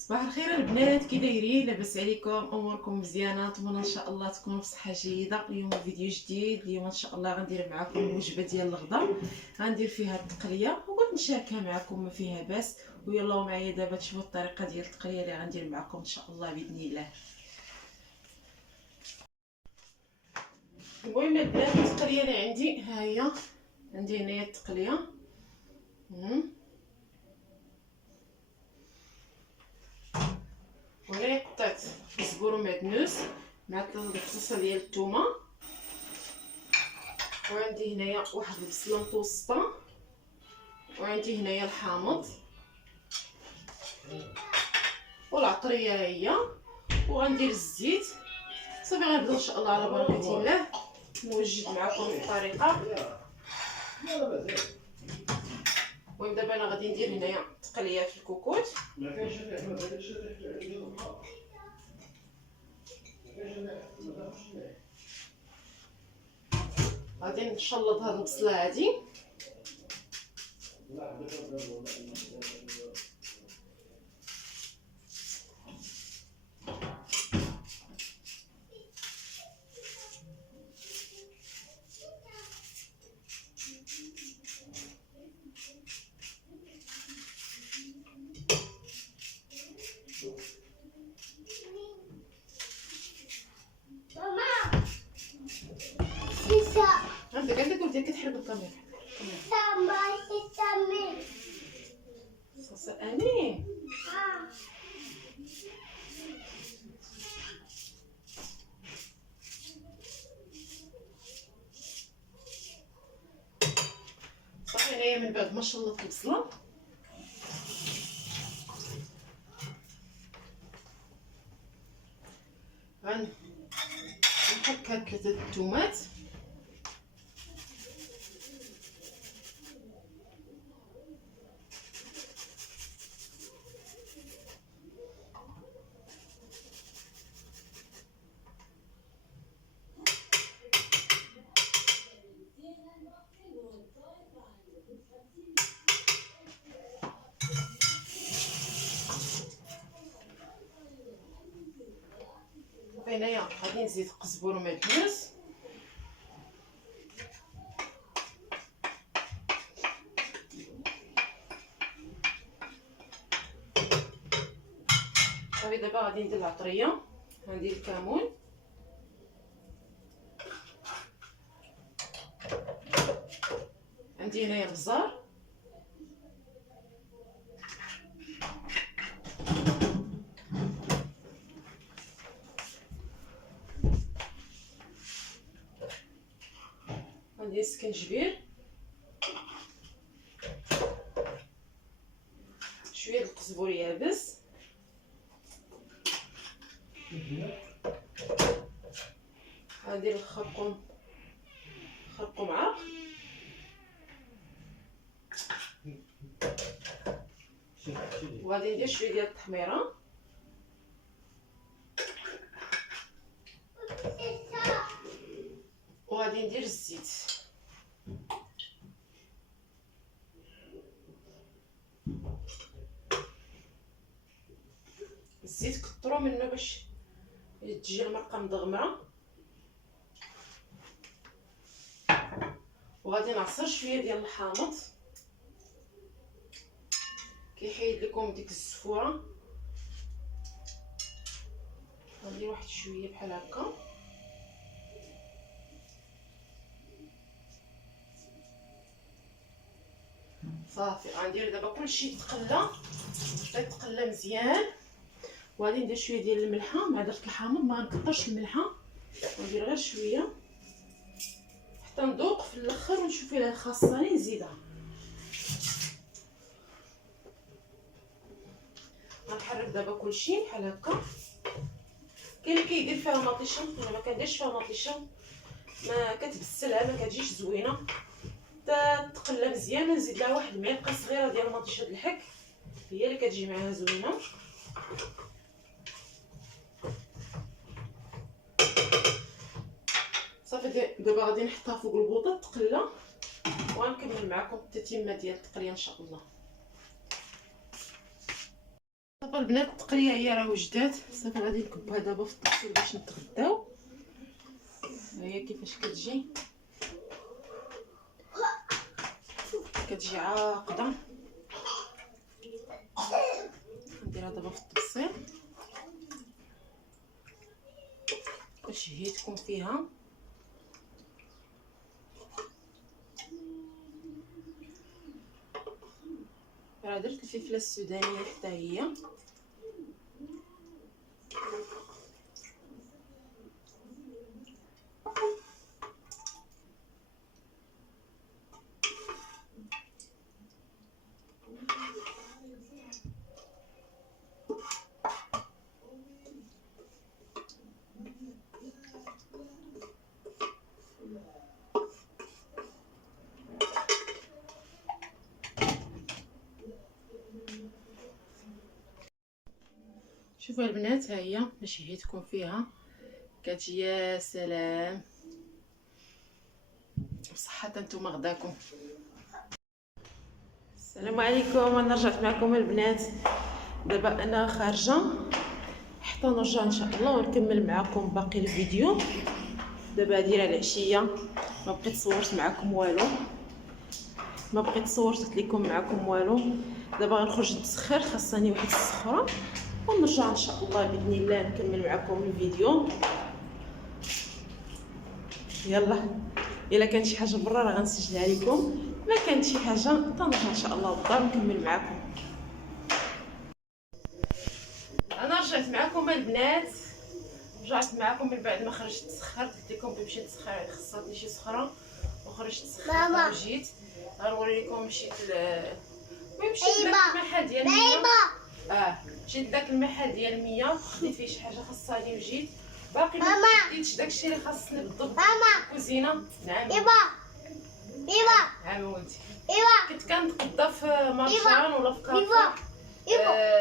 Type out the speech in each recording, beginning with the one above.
صباح الخير البنات، كي دايرين؟ لاباس عليكم؟ اموركم مزيانه؟ نتمنى ان شاء الله تكونوا بصحه جيده. اليوم فيديو جديد. اليوم ان شاء الله غندير معكم الوجبه ديال الغدا، غندير فيها التقليه وبغيت نشاركها معكم، ما فيها باس. ويلا معايا دابا تشوفوا الطريقه ديال التقليه اللي غندير معكم ان شاء الله باذن الله. المهم البنات، التقليه اللي عندي ها هي. عندي هنايا التقليه وهنا قطعت الزبور ومعدنوس مع 3 فصوصه ديال الثومه، وعندي هنايا واحد البصله متوسطه، وعندي هنايا الحامض والعطريه ها هي، وغندير الزيت. صافي غنبداو ان شاء الله على بركه الله نوجد معكم الطريقه. المهم دابا انا غادي ندير هنايا التقليه في الكوكوت. غادي نشلط هاد البصله هادي. عندك ولدي كتحرك الكاميرا. صاصا امين. صافي هنايا من بعد ما شلطت البصله غنحك هاد 3 الثومات هنايا. غادي نزيد قزبر ومعدنوس، صافي دابا غادي ندير العطريه، غندير الكمون، عندي هنايا البزار، غندير السكنجبير، شويه القزبر يابس، غندير الخرقوم عرق، وغادي ندير شويه ديال التحميره، وغادي ندير الزيت. الزيت كثروا منه باش تجي المرقه مدغمره. وغادي نعصر شويه ديال الحامض كيحيد لكم ديك الزفوره. غندير واحد شويه بحال هكا، صافي. غندير دابا كلشي يتقلى مزيان، وغادي ندير شويه ديال الملحه. مع درت الحامض ما غنكثرش الملحه، ندير غير شويه حتى نذوق في الاخر ونشوف الا خاصني نزيدها. غنحرك دابا كلشي بحال هكا. كاين اللي كيدير فيها مطيشه، انا ما كنديرش فيها مطيشه، ما كتبسلها، ما كتجيش زوينه. حتى تقلى مزيان نزيد لها واحد المعلقه صغيره ديال مطيشه الحك، هي اللي كتجي معاها زوينه. صافي دابا غادي نحطها فوق البوطه تقلى، وغنكمل معكم التتمه ديال التقليه ان شاء الله. صافي البنات التقليه هي راه وجدات. صافي غادي نكبها دابا في الطاسه باش نتغداو. ها هي كيفاش كتجي عاقده. نديرها دابا في الطبسيل باش هيتكم فيها. راه درت الفلفله السودانيه حتى هي. شوفوا البنات، ها هي باش هيتكم فيها كتجي يا سلام. بصحه نتوما غداكم. السلام عليكم، انا رجعت معكم البنات. دابا انا خارجه حتى نرجع ان شاء الله ونكمل معكم باقي الفيديو. دابا دايره العشيه، ما بقيت صورت معكم والو، ما بقيت صورت لكم معكم والو. دابا غنخرج نتسخر، خاصني واحد السخره ونرجع ان شاء الله باذن الله نكمل معكم الفيديو. يلا الا كان شي حاجه برا راه غنسجلها لكم، ما كانت شي حاجه تنرجع ان شاء الله للدار نكمل معكم. انا رجعت معكم البنات، رجعت معكم من بعد ما خرجت تسخرت. قلت لكم بنمشي نتسخر، خصاتني شي سخره وخرجت تسخرت وجيت. غنوري لكم مشيت مشيت لذاك المحل ديال مية. مشيت لذاك المحل ديال مية، خديت فيه شي حاجه خاصاني وجيت. باقي ما خديتش داكشي اللي خاصني بالضبط في الكوزينه. نعم نعم ولدي. كنت كنتقضى في مارشان ولا في كارفور.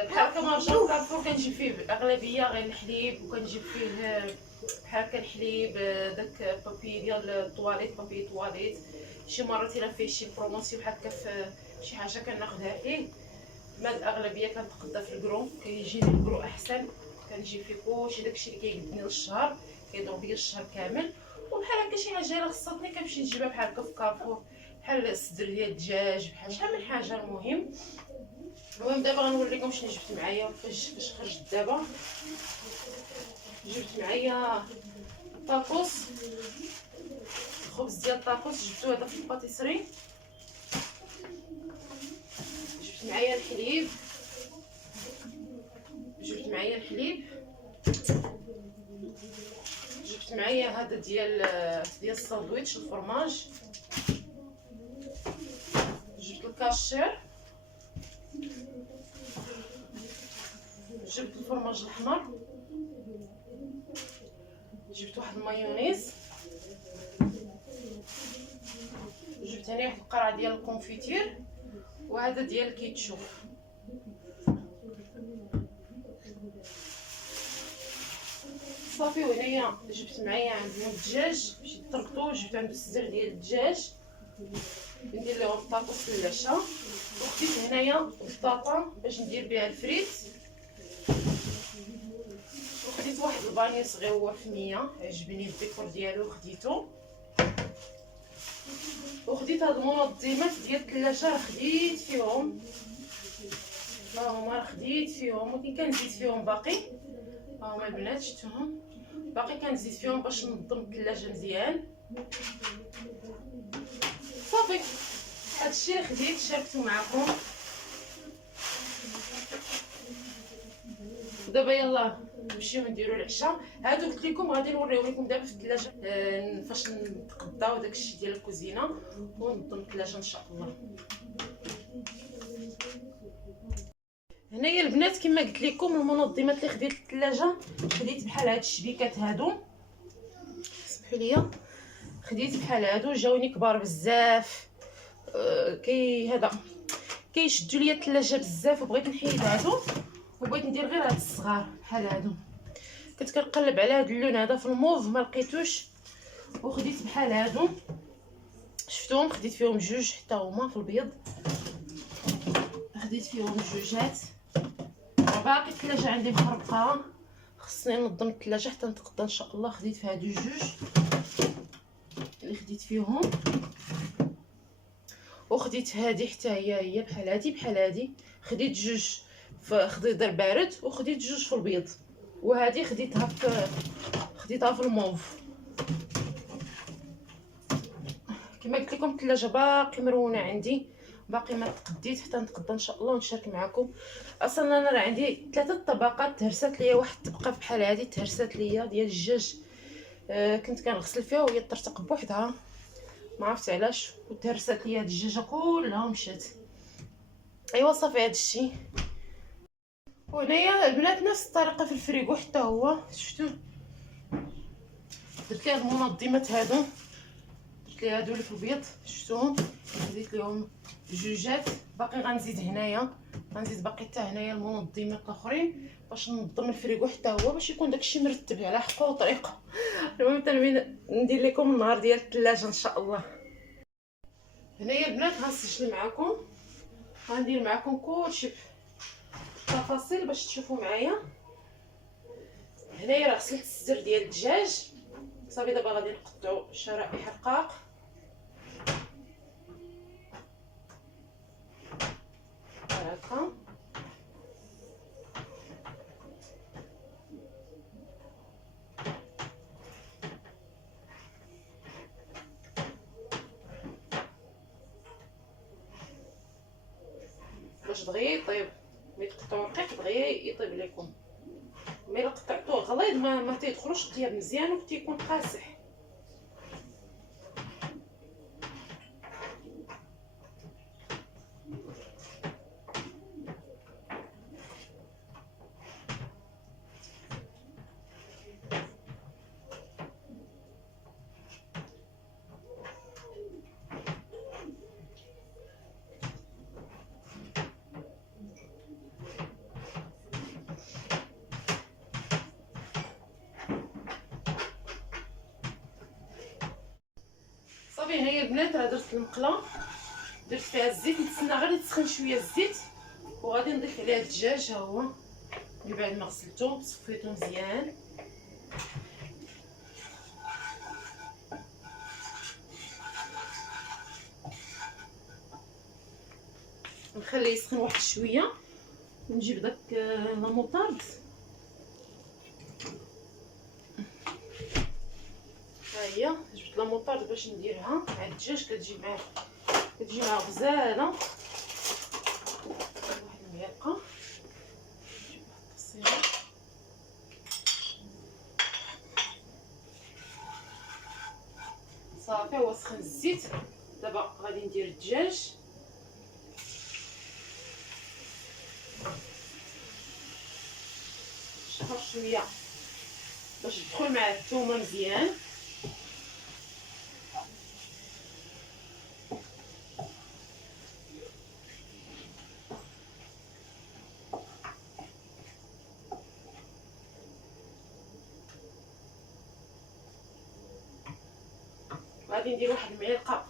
بحال هكا مارشان كارفور كنجيب فيه الاغلبيه غير الحليب، وكنجيب فيه بحال هكا الحليب، داك بابي ديال الطواليت، بابي طواليت. شي مرات الا فيه شي بروموسيون بحال هكا في شي حاجه كناخذها فيه. ما الاغلبيه كنتقضى في الكرو، كيجيني الكرو احسن. كنجيب فيه كلشي داكشي اللي كيقدني للشهر، كيضرب ليا الشهر كامل. وبحال هكا شي حاجه الا خصاتني كنمشي نجيبها بحال هكا في كارفور، بحال الصدر ديال الدجاج، بحال شحال من حاجه. المهم دابا غنوري لكم شنو جبت معايا فاش خرجت. دابا جبت معايا طاكوس، خبز ديال الطاكوس جبتو هذا في الباتيسري. جبت معايا الحليب، جبت معايا هذا ديال الساندويتش الفرماج. جبت الكاشير، جبت الفرماج الاحمر، جبت واحد المايونيز، جبت هنا واحد القرعه ديال الكونفيتير، وهذا ديال الكيتشوب. صافي. وهنايا جبت معايا عندنا الدجاج، مشيت طرقتو، جبت عنده الصدر ديال الدجاج ندير لهم الطاطس للعشاء. وخديت هنايا البطاطا باش ندير بها الفريت. وخديت واحد الباني صغيور في 100، عجبني الديكور ديالو خديتو. وخديت هاد المنظمات ديال الثلاجه، خديت فيهم، ها هما خديت فيهم، ولكن كنزيد فيهم باقي. ها هما البنات شفتوهم، باقي كنزيد فيهم باش ننظم الثلاجه مزيان. صافي هادشي اللي خديت شاركتو معكم. دابا يلا نمشيو نديرو العشاء. هادو قلت لكم غادي نوريهم لكم دابا في الثلاجه فاش نتقداو داكشي ديال الكوزينه وننظم الثلاجه ان شاء الله. هنايا البنات كما قلت لكم المنظمات اللي خديت الثلاجه، خديت بحال هاد الشبيكات هادو، سمحوا لي، خديت بحال هادو جاوني كبار بزاف. هذا كيشدوا ليا الثلاجه بزاف، وبغيت نحيد هادو وبغيت ندير غير هاد الصغار بحال هادو. كنت كنقلب على هاد اللون هذا في الموف ما لقيتوش، وخديت بحال هادو شفتوهم، خديت فيهم جوج حتى هما في البيض، خديت فيهم جوجات. باقي الثلاجه عندي مخربقه، خصني ننظم الثلاجه حتى نتغدى ان شاء الله. خديت في هادو جوج اللي خديت فيهم، وخديت هادي حتى هي بحال هادي بحال هادي. خديت جوج في خضير بارد وخديت جوج في البيض، وهادي خديتها في الموف. كما قلت لكم الثلاجه باقي مرونه عندي، باقي ما تقديت حتى نتقدى ان شاء الله ونشارك معكم. اصلا انا راه عندي 3 طبقات تهرسات ليا، واحد الطبقه بحال هذه تهرسات ليا ديال الدجاج. كنت كنغسل فيها وهي طرطق بوحدها، ما عرفت علاش، وتهرسات ليا الدجاجه كلها مشات. ايوا صافي هادشي. وهنايا البنات نفس الطريقه في الفريغو حتى هو، شفتوا درت ليه المنظمات هادو، درت ليه هادو اللي في البيض شفتوهم، زيدت ليهم جوجات. باقي غنزيد هنايا، غنزيد باقي حتى هنايا المنظمات الاخرين باش ننظم الفريغو حتى هو، باش يكون داكشي مرتب على حقه وطريقه. المهم تنبين ندير لكم النهار ديال الثلاجه ان شاء الله. هنايا البنات غنسجل معكم، غندير معكم كلشي التفاصيل باش تشوفوا معايا. هنايا راه غسلت الزر ديال الدجاج صافي، دابا غادي نقطعوا شرائح رقاق. هكا باش دغيا يطيب. ملي تقطعوا رقيق دغيا يطيب لكم، ملي قطعتوه غليظ ما تيدخلوش الطياب مزيان وتيكون قاصح. صافي هنايا البنات راه درت المقله، درت فيها الزيت، نتسنى غير يتسخن شويه الزيت وغادي نضيف عليها الدجاج. ها هو من بعد ما غسلته صفيته مزيان. نخليه يسخن واحد شويه ونجيب داك لا موطارد. ها هي جبت لا موطارد باش نديرها مع الدجاج، كتجي معاه غزاله. واحد المعلقه نجيب واحد القصيره. صافي هو سخن الزيت، دابا غادي ندير الدجاج. شحر شويه باش تدخل مع الثومه مزيان. غادي ندير واحد المعلقه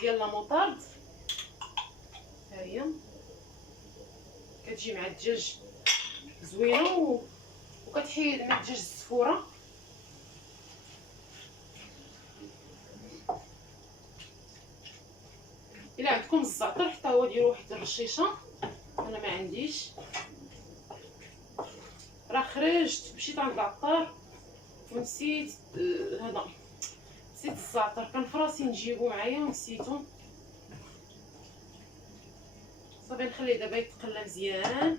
ديال لا موطارد، ها هي كتجي مع الدجاج زوينه وكتحيد مع الدجاج الزفوره. الا عندكم الزعتر حتى هو ديروا واحد الرشيشه، انا ما عنديش. راه خرجت مشيت عند العطار ونسيت نسيت الزعتر، كان فراسي نجيبو معايا ونسيتو. صافي نخليه دابا يتقلى مزيان.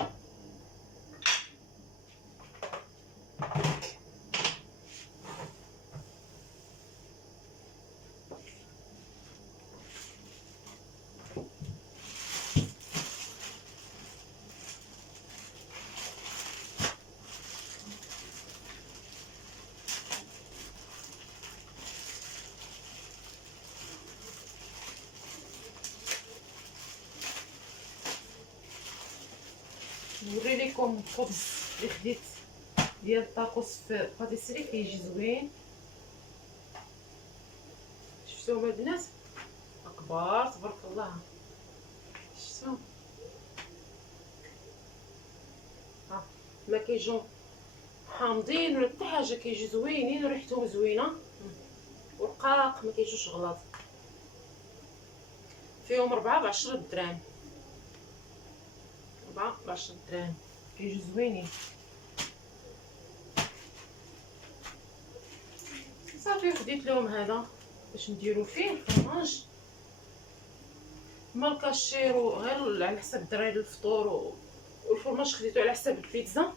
نوري لكم الخبز اللي خديت ديال الطاكوس في باتيسري كيجي زوين. شفتوهم البنات كبار تبارك الله، شفتو ها ما كيجيو حامضين ولا حتى حاجه، كيجيو زوينين وريحتهم زوينه ورقاق، ما كيجيوش غلاظ. فيهم 4 ب10 دراهم، 4 ب10 دراهم، كيجيو زوينين. صافي خديت لهم هذا باش نديرو فيه الفرماج. ماركا شيرو غير على حساب الدراري الفطور، والفرماج خديتو على حساب البيتزا.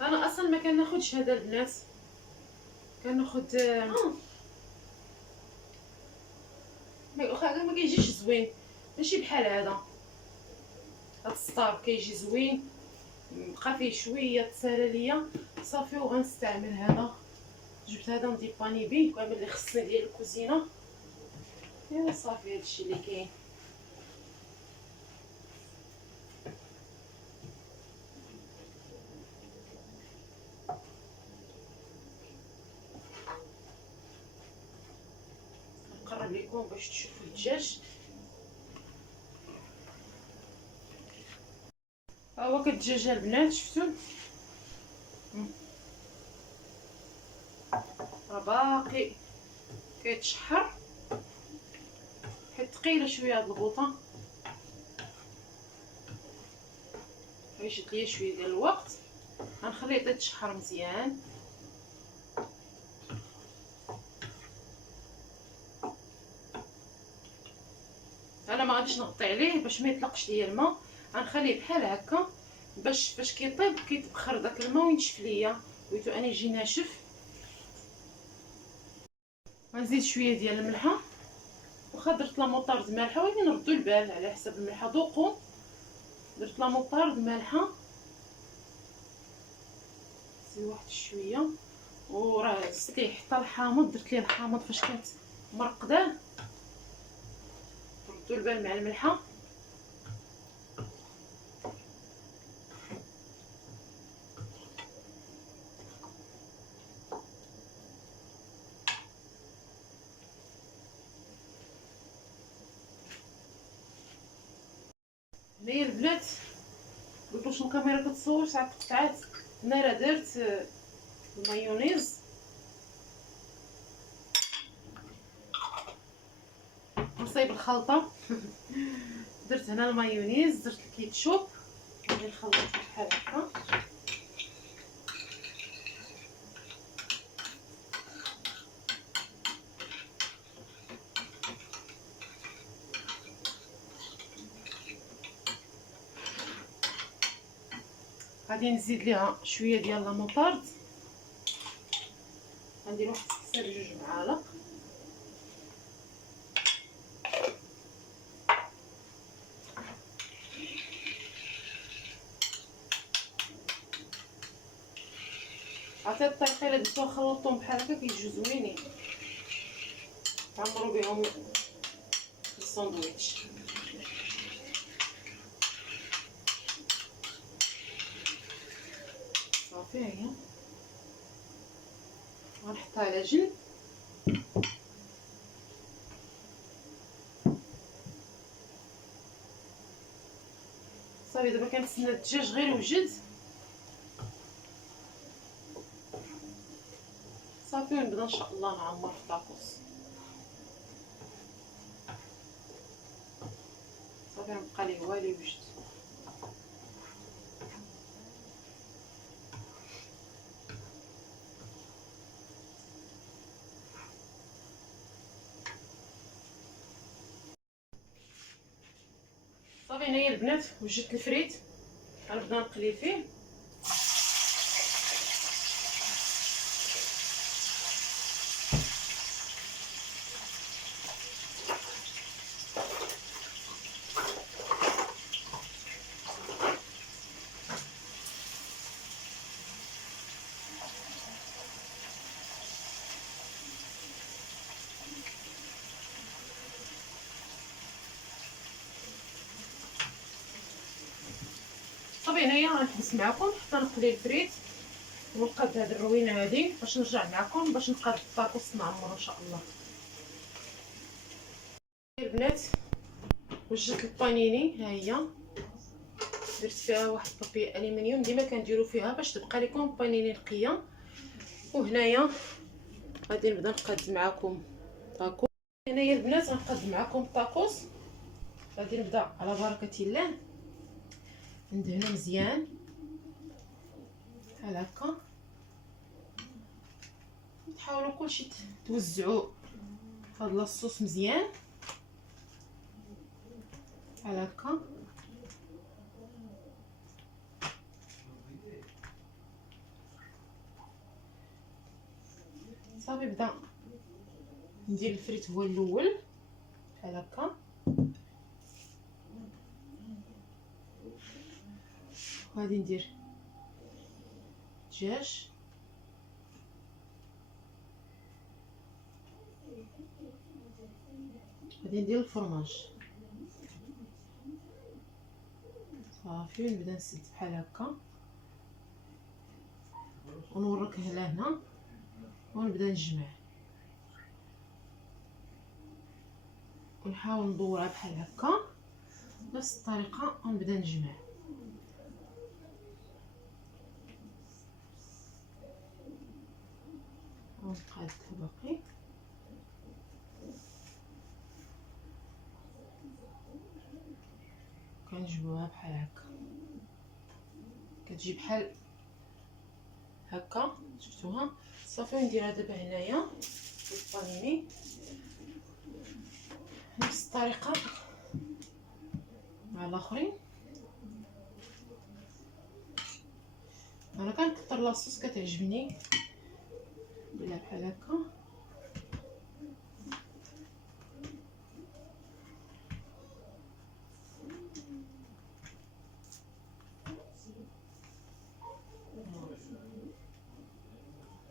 انا اصلا ما كناخدش هذا البنات، كناخد ما كيجيش زوين، ماشي بحال هذا. هاد السطار كيجي زوين، بقى فيه شويه تسالى ليا صافي، وغنستعمل هذا. جبت هذا نديباني بيه كامل اللي خصني ديال الكوزينه. ايوا صافي هادشي اللي كاين. نقرب لكم باش تشوفوا الدجاج. ها هو كالدجاج البنات، شفتوا راه باقي كيتشحر، حيت ثقيله شويه هاد البوطه، غيشد ليا شويه ديال الوقت. غنخليه يتشحر مزيان. انا ما غاديش نغطي عليه باش ما يطلقش ليا الماء، غنخليه بحال هكا باش فاش كيطيب كيتبخر داك الماء وينشف ليا، بغيتو انا يجي ناشف. غنزيد شويه ديال الملحه، واخا درت لا موطارد مالحه، ولكن نردو البال على حسب الملحه. ذوقوا، درت لا موطارد مالحه، زيد واحد شويه. وراه زدتي حتى الحامض، درت ليه الحامض فاش كانت مرقداه. ردوا البال مع الملحه. هنايا البنات قلت واش الكاميرا كتصور ساعات قطعات. انا راه درت المايونيز، نصايب الخلطه. درت هنا المايونيز، درت الكيتشوب، غادي نخلط بحال هكا. غادي نزيد ليها شويه ديال لا موطارد، غندير واحد حساب 2 معالق. عرفتي الطريقه الا درتو خلطتهم بحال هكا كيجيو زوينين، تعمروا بهم الساندويتش. صافي هي غنحطها على جنب. صافي دابا كنتسنى الدجاج غير يوجد صافي، ونبدا ان شاء الله نعمر في طاكوس. صافي نبقى ليه هو اللي يوجد. صافي هنايا البنات وجدت الفريت، غنبدا نقلي فيه. صافي هنايا غنحبس معكم حتى نقلي الفريت. ونقاد هاد الروينه هادي باش نرجع معكم باش نقاد الطاكوس معمر ان شاء الله. البنات وجدت البانيني ها هي، درت فيها واحد البابي الومنيوم ديما كنديرو فيها باش تبقى لكم بانيني نقيه. وهنايا غادي نبدا نقاد معكم طاكوس. هنايا البنات غنقاد معكم الطاكوس. غادي نبدا على بركه الله ندهنو مزيان بحال هكا. تحاولوا كلشي توزعوا هاد لاصوص مزيان بحال هكا. صافي بدا ندير الفريت هو الاول بحال هكا. غادي ندير الدجاج، غادي ندير الفرماج صافي. نبدا نسد بحال هكا ونورك لهنا ونبدا نجمع ونحاول ندورها بحال هكا بنفس الطريقه ونبدا نجمع. ونقاد باقي كنجبوها بحال هكا، كتجي بحال هكا شفتوها صافي. ونديرها دابا هنايا البانيني نفس الطريقه مع الاخرين. انا كنكثر لاصوص كتعجبني نديرها بحال هكا.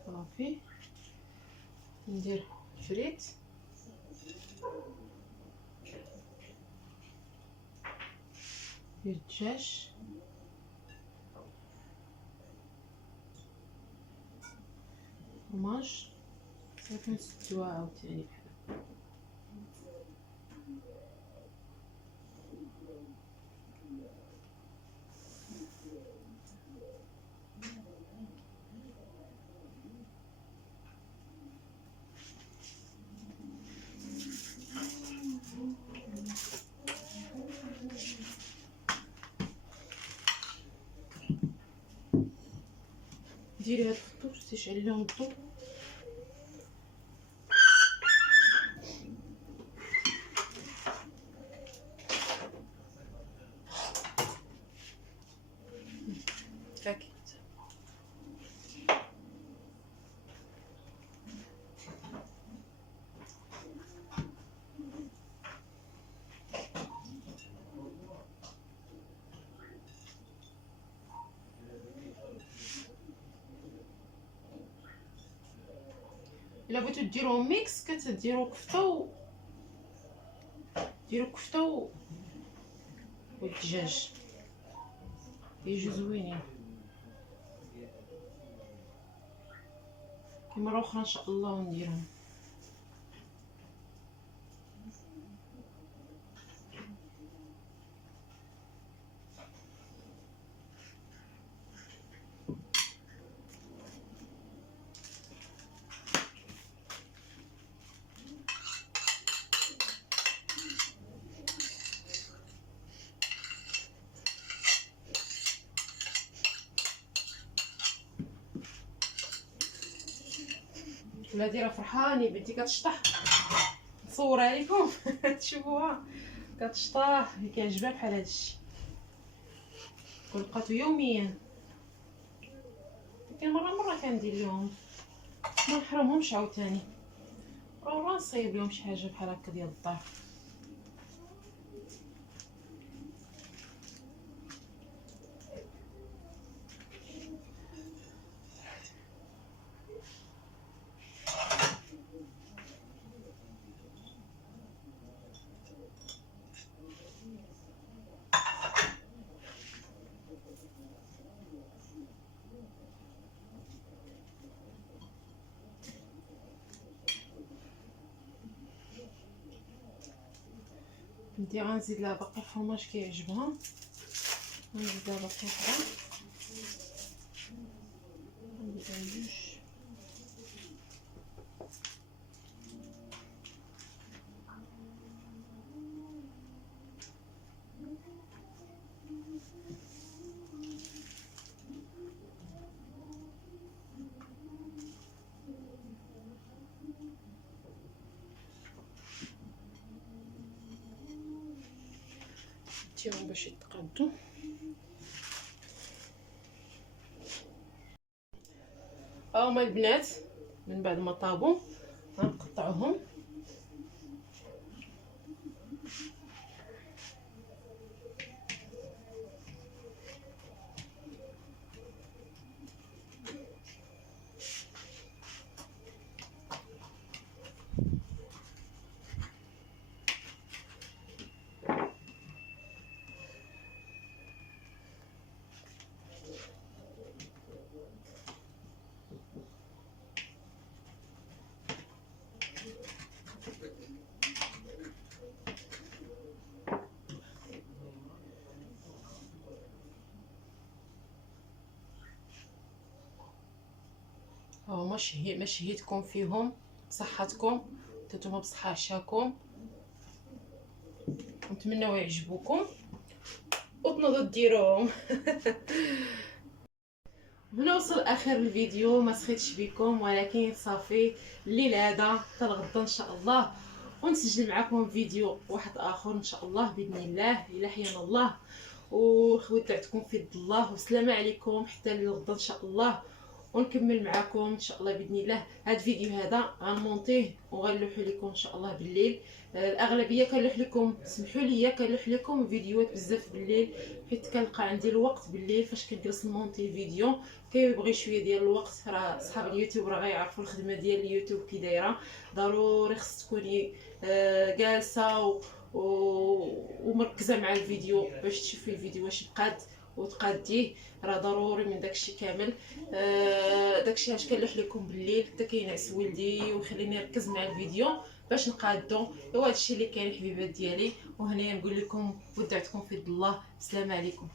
صافي ندير فريت ندير الدجاج فرماج صافي نسدوها عاوتاني بحال هكا. ديري هاد الخطوط وتشعلي لهم الضوء. هاكي الا بغيتو ديروهم ميكس كتديروا كفته ديروا كفته والدجاج يجوا زوينين. مره اخرى ان شاء الله نديرهم. ولادي راه فرحانين بنتي كتشطح نصورها لكم تشوفوها كتشطح كيعجبها بحال هادشي. ولقاتو يوميا لكن مره كندير لهم ما نحرمهمش عاوتاني. راه نصايب لهم شي حاجه بحال هكا ديال الدار. عندي غنزيد لها باقي الفرماج كيعجبها، غنزيد لها باقي وحده، غنزيدها جوج. نديرهم باش يتقادوا. هاهما البنات من بعد ما طابوا غنقطعوهم. هاهما ما شهيتكم فيهم بصحتكم، نتوما بصحه عشاكم، نتمنوا يعجبوكم وتنوضوا ديروهم. هنا وصل اخر الفيديو، ما سخيتش بكم ولكن صافي الليل هذا حتى الغدا ان شاء الله، ونسجل معكم فيديو واحد اخر ان شاء الله باذن الله الا حيانا الله. وودعتكم في يد الله، والسلام عليكم حتى الغدا ان شاء الله، ونكمل معكم ان شاء الله باذن الله. هذا الفيديو هذا غنمونطيه وغنلوحو لكم ان شاء الله بالليل. الاغلبيه كنلوح لكم، سمحوا لي كنلوح لكم فيديوهات بزاف بالليل، حيت كنلقى عندي الوقت بالليل فاش كنجلس نمونطي الفيديو كيبغي شويه ديال الوقت. راه صحاب اليوتيوب راه غيعرفوا الخدمه ديال اليوتيوب كي دايره، ضروري خص تكوني جالسه ومركزه مع الفيديو باش تشوفي الفيديو واش بقاد وتقاديه. راه ضروري من داكشي كامل. داكشي علاش كنلوح لكم بالليل حتى كينعس ولدي ويخليني نركز مع الفيديو باش نقادو. ايوا هادشي اللي كاين حبيبات ديالي، وهنايا نقول لكم ودعتكم في يد الله. السلام عليكم.